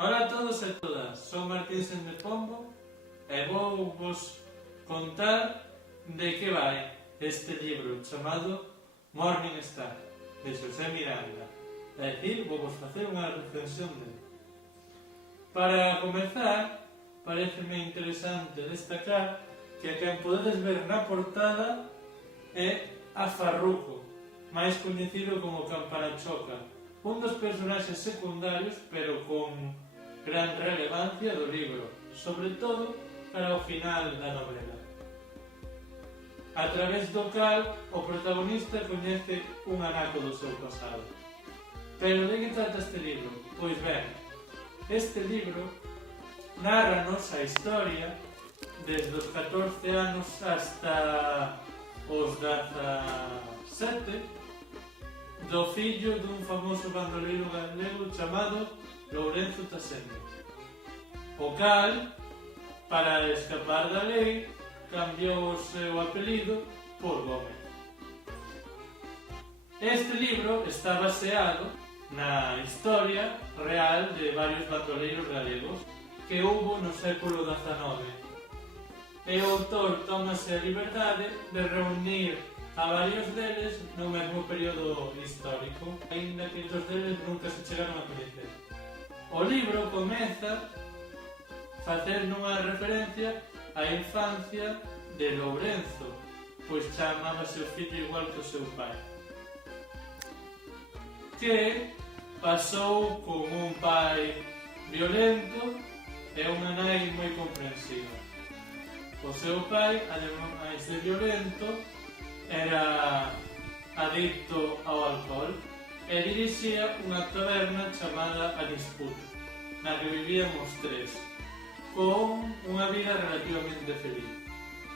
Ola a todos e todas, son Martín Sende Pombo e vou vos contar de que vai este libro chamado Morning Star, de Xosé Miranda. É dicir, vou vos facer unha reflexión dele. Para comezar, pareceme interesante destacar que a quen podedes ver na portada é a Farruko, máis coñecido como Campanachoca, un dos personaxes secundarios, pero con gran relevancia do libro, sobre todo para o final da novela, a través do cal o protagonista coñece un anaco do seu pasado. Pero de que trata este libro? Pois ben, este libro narra-nos a historia desde os 14 anos hasta os 17 do fillo dun famoso bandoleiro galego chamado Lourenzo Tasende, o cal, para escapar da lei, cambiou o seu apelido por Gómez. Este libro está baseado na historia real de varios bandoleiros galegos que houbo no século XIX, e o autor tómase a liberdade de reunir a varios deles no mesmo período histórico, aínda que todos deles nunca se chegaron a coñecer. O libro comeza facendo unha referencia á infancia de Lourenzo, pois chamábase o fillo igual que o seu pai, que pasou con un pai violento e unha nai moi comprensiva. O seu pai, ademais de violento, era adicto ao alcohol e dirixía unha taberna chamada A Disputa, na que vivían os tres, con unha vida relativamente feliz.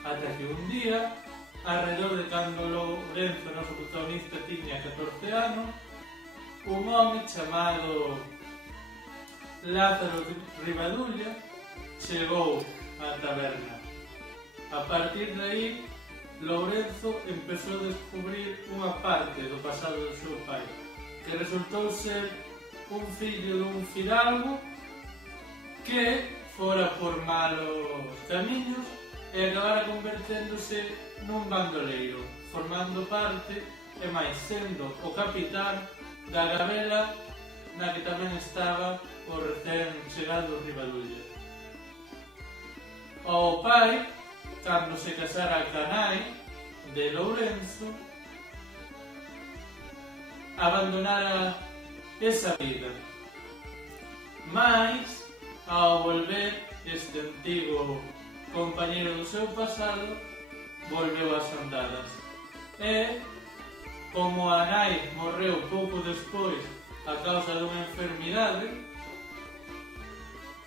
Ata que un día, alrededor de cando Lourenzo, noso protagonista, tiña 14 anos, un home chamado Lázaro Rivadulla chegou á taberna. A partir de aí, Lourenzo empezou a descubrir unha parte do pasado do seu pai, que resultou ser un fillo dun fidalgo que fora por malos camiños e acabara converténdose nun bandoleiro, formando parte e máis sendo o capitán da gabela na que tamén estaba o recén chegado Rivadulla. O pai, cando se casara ca nai de Lourenzo, abandonara esa vida, mas ao volver este antigo compañeiro do seu pasado volveu ás andadas e, como a nai morreu pouco despois a causa dunha enfermidade,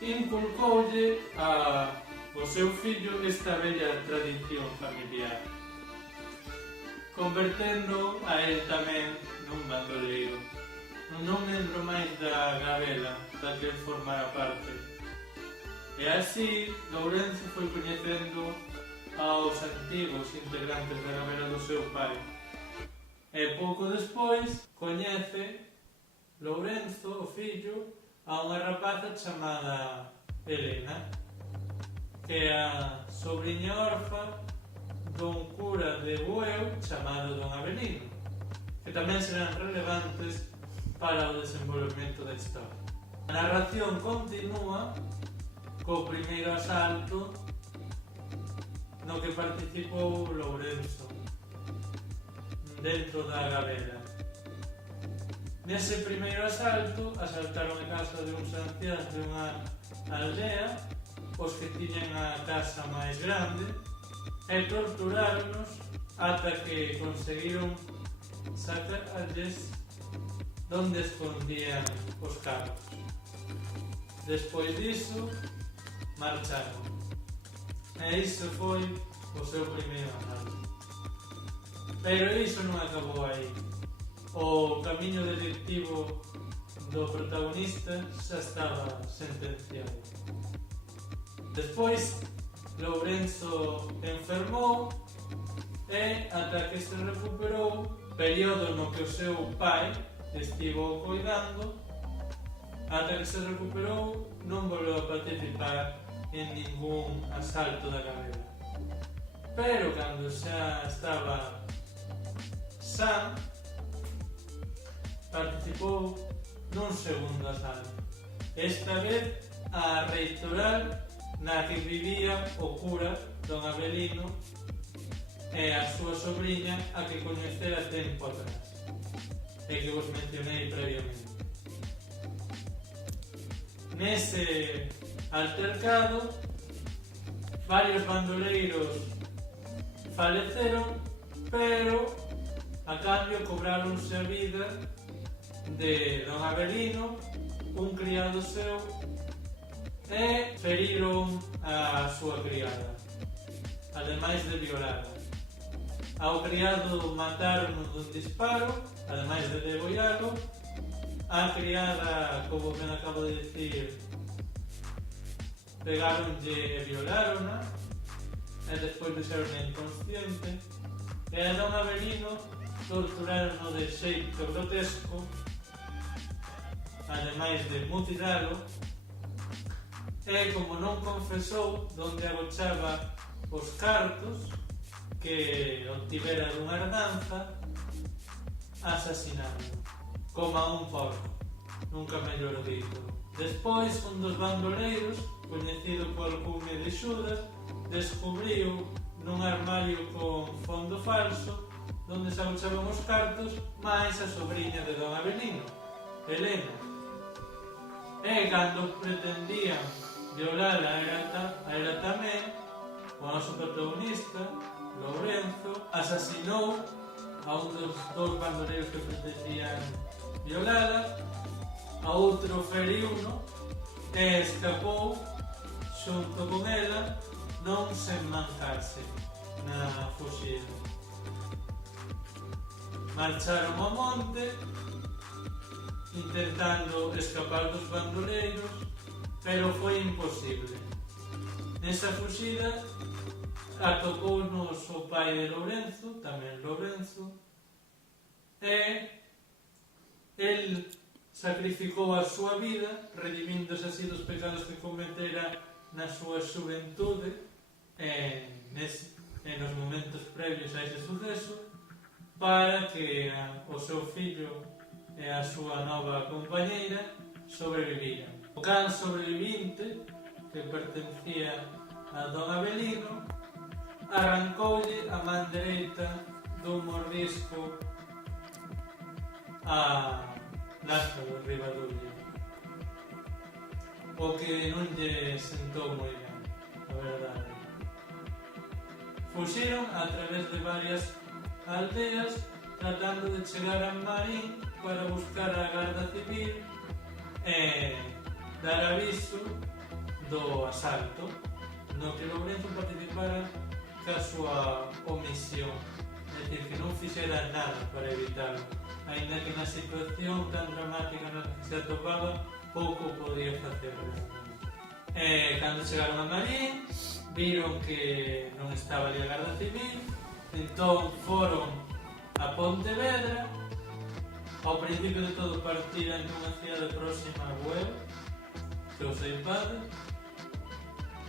inculcoulle ao seu fillo esta bella tradición familiar, convertendo a él tamén nun bandoleiro. Non lembro máis da gabela da que formara parte. E así, Lourenzo foi coñecendo aos antigos integrantes da gabela do seu pai. E pouco despois coñece Lourenzo, o fillo, a unha rapaza chamada Helena, que é a sobrinha orfa dun cura de Bueu chamado Don Avelino, que tamén serán relevantes para o desenvolvemento da historia. A narración continúa co primeiro asalto no que participou Lourenzo dentro da gabela. Nese primeiro asalto asaltaron a casa de uns anciáns de unha aldea, os que tiñan a casa máis grande, e torturaronos ata que conseguiron sacarlles donde escondían os carros. Despois diso, marcharon. E iso foi o seu primeiro asalto. Pero iso non acabou aí. O camiño delictivo do protagonista xa estaba sentenciado. Despois, Lourenzo enfermou e, ata que se recuperou, período no que o seu pai estivo coidando, ata que se recuperou non volveu a participar en ningún asalto da Gabela. Pero cando xa estaba san, participou nun segundo asalto, esta vez a reitoral na que vivía o cura don Avelino e a súa sobriña, a que coñecera tempo atrás e que vos mencionei previamente. Nese altercado, varios bandoleiros faleceron, pero a cambio cobraronse a vida de don Avelino, un criado seu, e feriron a súa criada, ademais de violara. Ao criado mataron dun disparo, ademais de degollalo. A criada, como ben acabo de dicir, pegaronlle e violarona, e despois deixaronle inconsciente, e a don Avelino torturaron de xeito grotesco, ademais de mutilalo, e como non confesou donde agochaba os cartos que obtivera dunha herdanza, asasinaron como a un porco, nunca mellor dito. Despois, un dos bandoleiros, coñecido polo cume de Xudas, descubriu nun armario con fondo falso donde se agochaban os cartos máis a sobriña de don Avelino, Helena. E cando pretendían violala a ela tamén, o noso protagonista, Lourenzo, asasinou a un dos dous bandoleiros que pretendían violala, a outro feriuno e escapou xunto con ela, non sen mancarse na fuxida. Marcharon ao monte intentando escapar dos bandoleiros, pero foi imposible. Nesa fuxida atopounos o pai de Lourenzo, tamén Lourenzo, e el sacrificou a súa vida, redimíndose así dos pecados que cometera na súa xuventude e nos momentos previos a ese suceso, para que o seu fillo e a súa nova compañeira sobreviviran. O can sobrevivinte, que pertencía a don Avelino, arrancoulle a man dereita dun mordisco a Lázaro Rivadulla, o que non lle sentou moi ben, a verdade. Fuxiron a través de varias aldeas tratando de chegar a Marín para buscar a Garda Civil e dar aviso do asalto, no que Lourenzo participara ca súa omisión, é dicir, que non fixera nada para evitarlo, aínda que na situación tan dramática na que se atopaba pouco podía facer. Cando chegaron a Marín, viron que non estaba ali a Garda Civil, entón foron a Pontevedra. Ao principio de todo partiran dunha cidade próxima a Bueu, que o sei padre,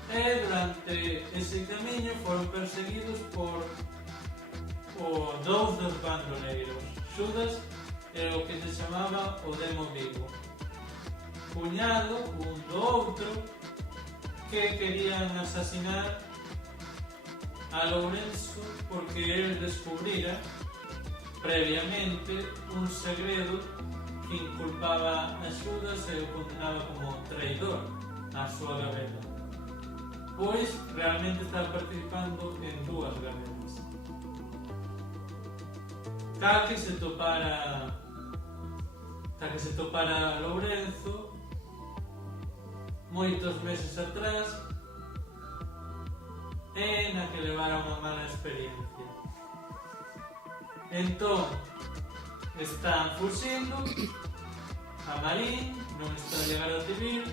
e durante ese camiño foron perseguidos por dous dos bandoleiros, Xudas e o que se chamaba o Demo Vigo, cuñado un do outro, que querían asasinar a Lourenzo porque el descubrira previamente un segredo que inculpaba a Xudas e o condenaba como traidor á súa gabela, pois realmente estaba participando en dúas gabelas. Ca que se topara Lourenzo moitos meses atrás, e na que levara unha mala experiencia. Entón, están fuxindo a Marín, non está a llegar a Civil,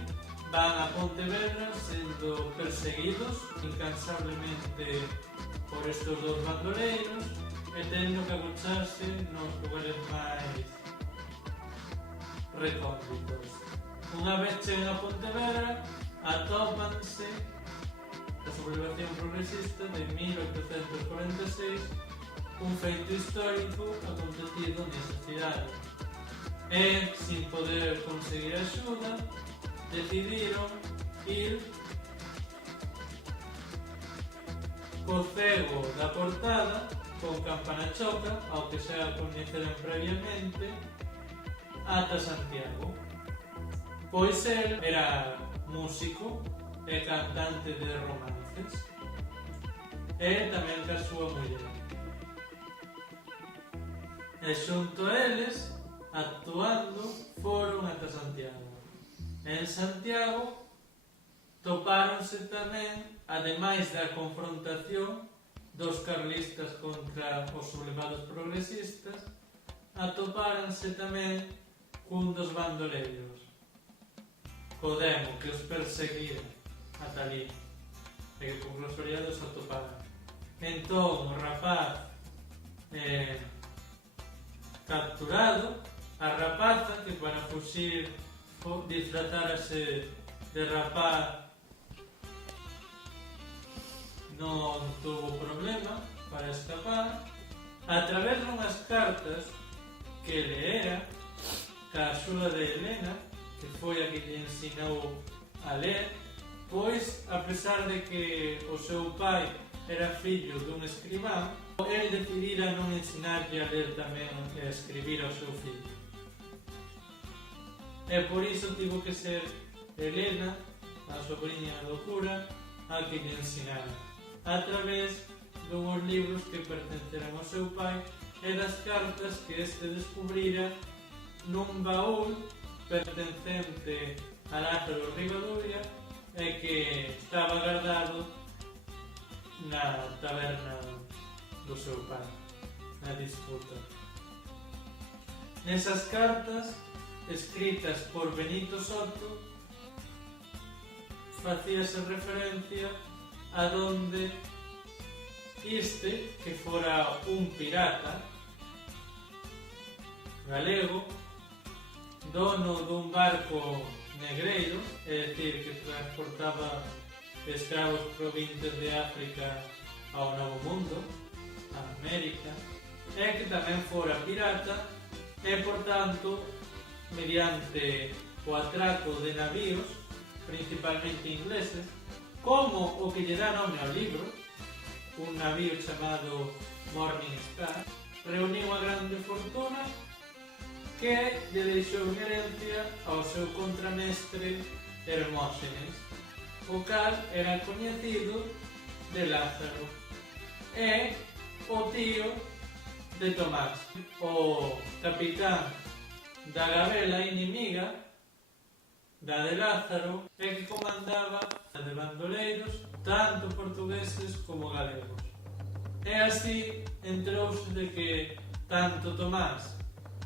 van a Pontevedra sendo perseguidos incansablemente por estes dous bandoleiros e tendo que agocharse nos lugares máis recónditos. Unha vez chegan a Pontevedra, atópanse a sublevación progresista de 1846, un feito histórico acontecido nesa cidade. E, sin poder conseguir axuda, decidiron ir co cego da portada, con Campana Choca, ao que xa coñeceran previamente, ata Santiago. Pois el era músico e cantante de romances, e tamén ca súa muller. E xunto a eles, actuando, foron ata Santiago. En Santiago topáronse tamén, ademais da confrontación dos carlistas contra os sublevados progresistas, atopáronse tamén cun dos bandoleiros, co demo que os perseguira ata ali, e que con os feriados atoparan. Entón o rapaz capturado, a rapaza, que para fuxir disfratárase de rapaz, non tuvo problema para escapar, a través dunhas cartas que leera ca axuda de Helena, que foi a que lle ensinou a ler, pois, a pesar de que o seu pai era fillo dun escribán, el decidira non ensinarlle a ler tamén e a escribir ao seu fillo. E por iso tivo que ser Helena, a sobrinha do cura, a que lle ensinara, a través dunhos libros que pertenceran ao seu pai e das cartas que este descubrira nun baúl pertencente a Lázaro Rivaduria e que estaba guardado na taberna do seu pai, na disputa. Nesas cartas, escritas por Benito Soto, facíase referencia a donde este, que fora un pirata galego, dono dun barco negreiro, é dicir, que transportaba escravos provenientes de África ao Novo Mundo, a América, e que tamén fora pirata e, por tanto, mediante o atraco de navíos, principalmente ingleses, como o que lle dá nome ao libro, un navío chamado Morning Star, reuniu a grande fortuna que lle deixou en herencia ao seu contramestre Hermógenes, o cal era coñecido de Lázaro, e o tío de Tomás, o capitán da gabela inimiga da de Lázaro, e que comandaba de bandoleiros tanto portugueses como galegos. E así enterouse de que tanto Tomás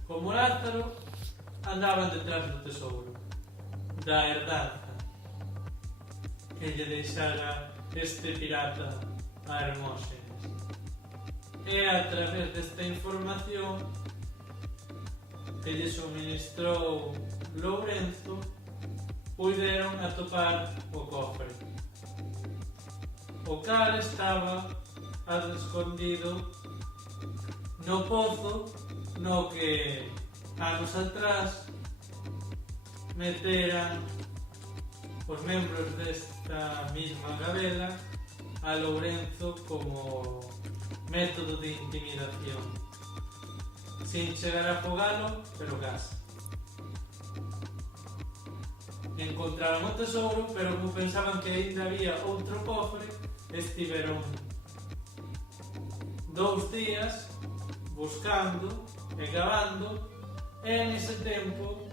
como Lázaro andaban detrás do tesouro, da herdanza que lle deixara este pirata a Hermógenes. E a través desta información que lle suministrou Lourenzo, puideron atopar o cofre, o cal estaba escondido no pozo no que anos atrás meteran os membros desta mesma gabela a Lourenzo como método de intimidación, sin chegar a afogalo, pero casi. Encontraron o tesouro, pero como pensaban que ainda había outro cofre, estiveron 2 días buscando e cavando, e nese tempo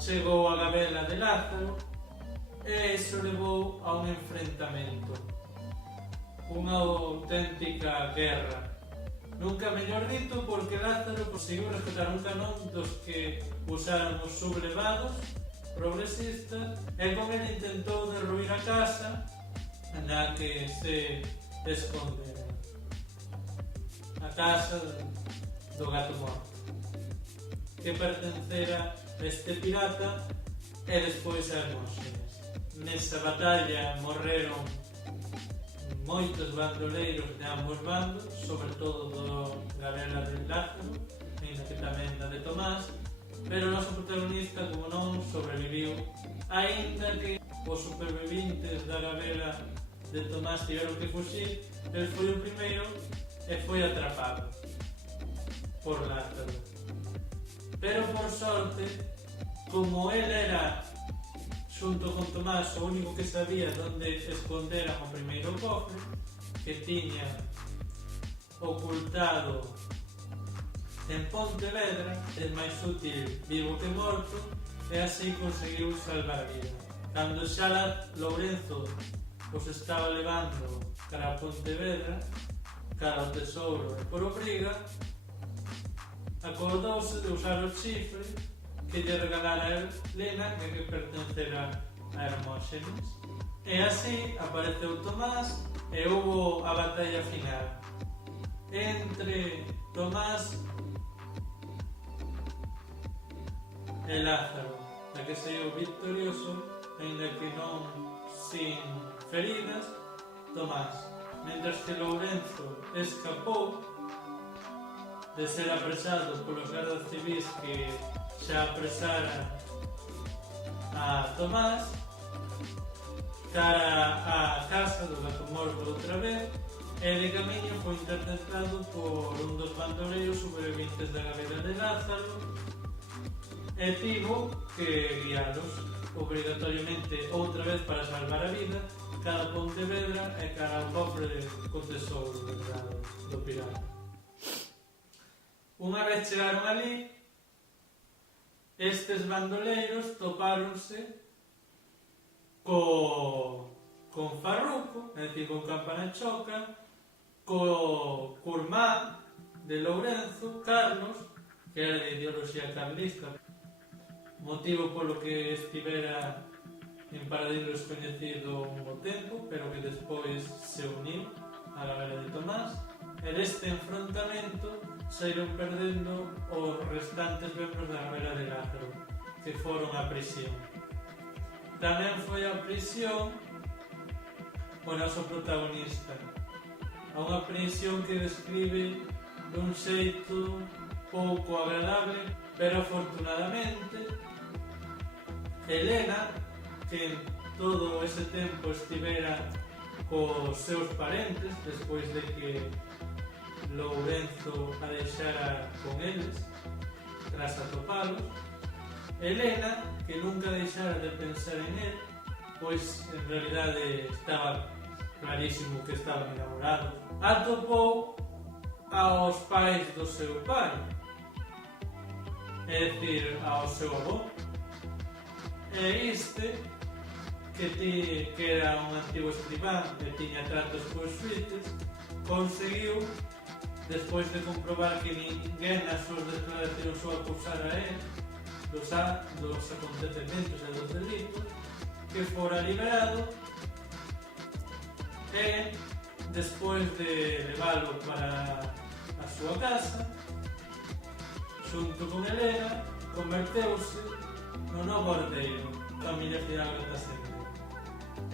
chegou a gabela de Lázaro e iso levou a un enfrentamento, unha auténtica guerra. Nunca mellor dito, porque Lázaro conseguiu rescatar un canón dos que usaron os sublevados progresistas e con ele intentou derruir a casa na que se escondera, a casa do gato morto, que pertencera a este pirata e despois Hermógenes. Nesa batalla morreron moitos bandoleiros de ambos bandos, sobre todo do Galela de Lázaro, ainda que tamén da de Tomás, pero o noso protagonista, como non, sobreviviu, aínda que os supervivintes da Galela de Tomás tiveron que fuxir, el foi o primeiro e foi atrapado por Lázaro. Pero por sorte, como el era, xunto con Tomás, o único que sabía onde esconderan o primeiro cofre, que tiña ocultado en Pontevedra, é máis útil vivo que morto, e así conseguiu salvar a vida. Cando xa Lourenzo os estaba levando cara a Pontevedra, cara ao tesouro e por obriga, acordouse de usar o chifre que lle regalara a Helena, que pertencera a Hermógenes. E así apareceu Tomás e houbo a batalla final entre Tomás e Lázaro, da que saiu victorioso, ainda que non sin feridas, Tomás, mentras que Lourenzo escapou de ser apresado polos gardas civis que xa apresaran a Tomás cara á casa do gato morto outra vez, e de camiño foi interceptado por un dos bandoleiros supervivintes da Galela de Lázaro e tivo que guialos obrigatoriamente outra vez para salvar a vida cara a Pontevedra e cara ao cofre co tesouro do pirata. Unha vez chegaron ali, estes bandoleiros topáronse con Farruco, é dicir, con Campanachoca, co curmán de Lourenzo, Carlos, que era de ideoloxía carlista, motivo polo que estivera en paradero descoñecido un bo tempo, pero que despois se uniu a Galela de Tomás, e deste enfrontamento saíron perdendo os restantes membros da Galela de Lázaro, que foron á prisión. Tamén foi á prisión o noso protagonista, a unha prisión que describe dun xeito pouco agradable, pero afortunadamente Helena, que en todo ese tempo estivera cos seus parentes, despois de que Lourenzo a deixara con eles tras atopalos, Helena, que nunca deixara de pensar en él, pois en realidade estaba clarísimo que estaban enamorados, atopou aos pais do seu pai, é dicir, ao seu avó, e este, que era un antigo escribán e tiña tratos cos xuíces, conseguiu, despois de comprobar que ninguén nas súas declaracións o acusara a él dos acontecementos e dos delitos, que fora liberado e, despois de leválo para a súa casa, xunto con Helena, converteuse no novo herdeiro da familia Fidalga da Segre.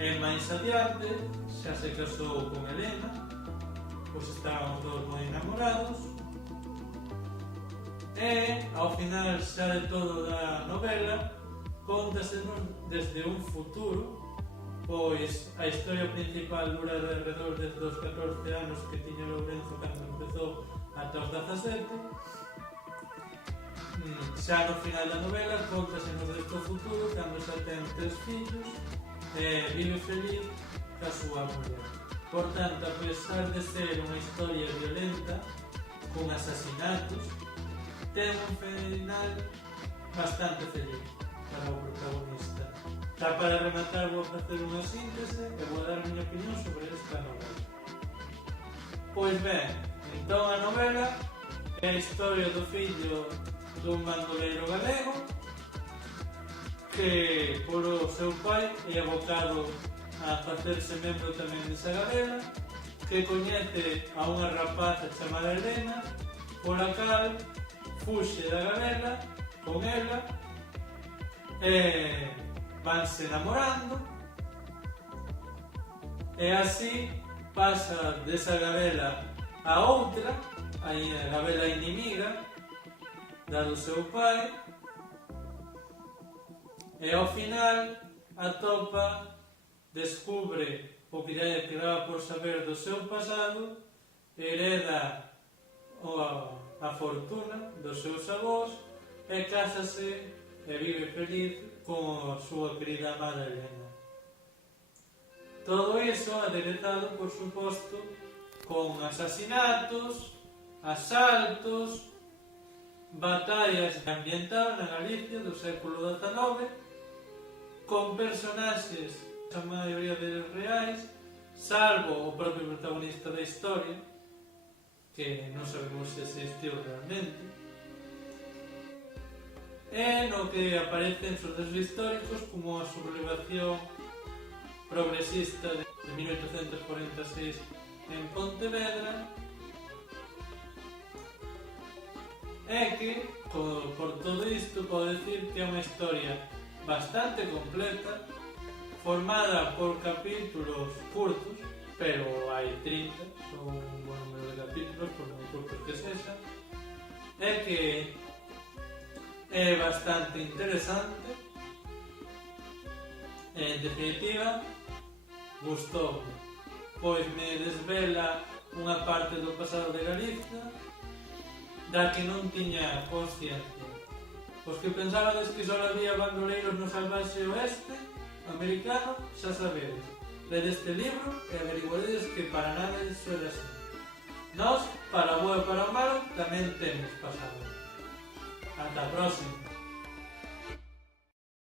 E máis adiante xa se casou con Helena, pois estaban os dous moi enamorados, e ao final xa de todo da novela contasenos desde un futuro, pois a historia principal dura alrededor dos 14 anos que tiña Lourenzo cando empezou ata os 17. Xa no final da novela contasenos deste futuro cando xa ten 3 fillos e vive feliz ca súa muller. Por tanto, a pesar de ser unha historia violenta con asasinatos, ten un final bastante feliz para o protagonista. Xa para rematar vou facer unha síntese e vou dar a miña opinión sobre esta novela. Pois ben, entón a novela é a historia do fillo dun bandoleiro galego que polo seu pai é abocado a facerse membro tamén desa galela, que coñece a unha rapaza chamada Helena, pola cal fuxe da galela con ela e vanse namorando e así pasa desa gabela a outra, a gabela inimiga da do seu pai, e ao final atopa, descubre o que lle quedaba por saber do seu pasado, hereda a fortuna dos seus avós e cásase e vive feliz con a súa querida amada Helena. Todo iso aderezado, por suposto, con asasinatos, asaltos, batallas ambientadas na Galicia do século XIX, con personaxes, a maioría deles reais, salvo o propio protagonista da historia, que non sabemos se existiu realmente, e no que aparecen sucesos históricos como a sublevación progresista de 1846 en Pontevedra, e que, por todo isto, podo decir que é unha historia bastante completa, formada por capítulos curtos, pero hai 30, son un bon número de capítulos, por moi curtos que sexan, e que é bastante interesante. En definitiva, gustou, pois me desvela unha parte do pasado de Galicia da que non tiña consciencia. Os que pensabades que só había bandoleiros no salvaxe oeste americano, xa sabedes, led este libro e averiguaredes que para nada iso era así. Nós, para o bo e para o malo, tamén temos pasado. Ata a próxima.